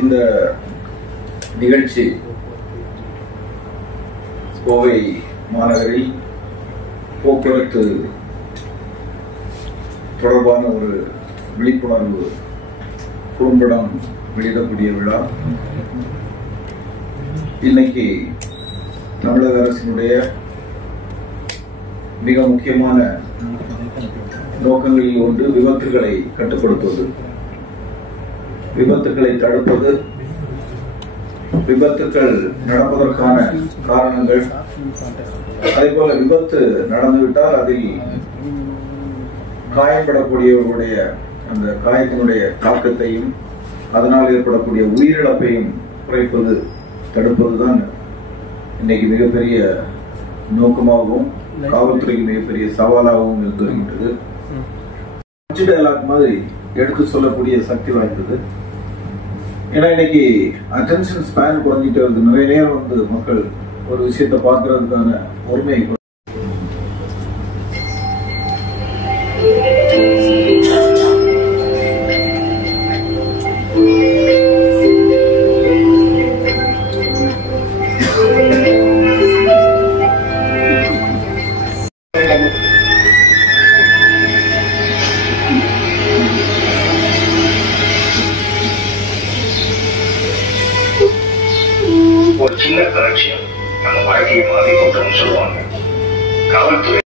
இந்த நிகழ்ச்சி கோவை மாநகரில் போக்குவரத்து தொடர்பான ஒரு விழிப்புணர்வு குறும்படம் வெளியிடக்கூடிய விழா. இன்னைக்கு தமிழக அரசினுடைய மிக முக்கியமான நோக்கங்களில் ஒன்று விபத்துகளை கட்டுப்படுத்துவது, விபத்துகளை தடுப்பது, விபத்துக்கள் நடப்பதற்கான காரணங்கள், அதே போல விபத்து நடந்துவிட்டால் அதில் காயப்படக்கூடியவர்களுடைய அந்த காயத்தினுடைய தாக்கத்தையும் அதனால் ஏற்படக்கூடிய உயிரிழப்பையும் குறைப்பது, தடுப்பதுதான் இன்னைக்கு மிகப்பெரிய நோக்கமாகவும் காவல்துறைக்கு மிகப்பெரிய சவாலாகவும் இருந்து வருகின்றது. டயலாக் மாதிரி எடுத்து சொல்லக்கூடிய சக்தி வாய்ந்தது. ஏன்னா இன்னைக்கு அட்டென்ஷன் ஸ்பேன் குறைஞ்சிட்டு வருது. நிறைய நேரம் மக்கள் ஒரு விஷயத்தை பார்க்கறதுக்கான பொறுமை ஒரு சின்ன கலட்சியம் நம்ம வாழ்க்கையை மாறி போட்டோம்னு சொல்லுவாங்க. காவல்துறை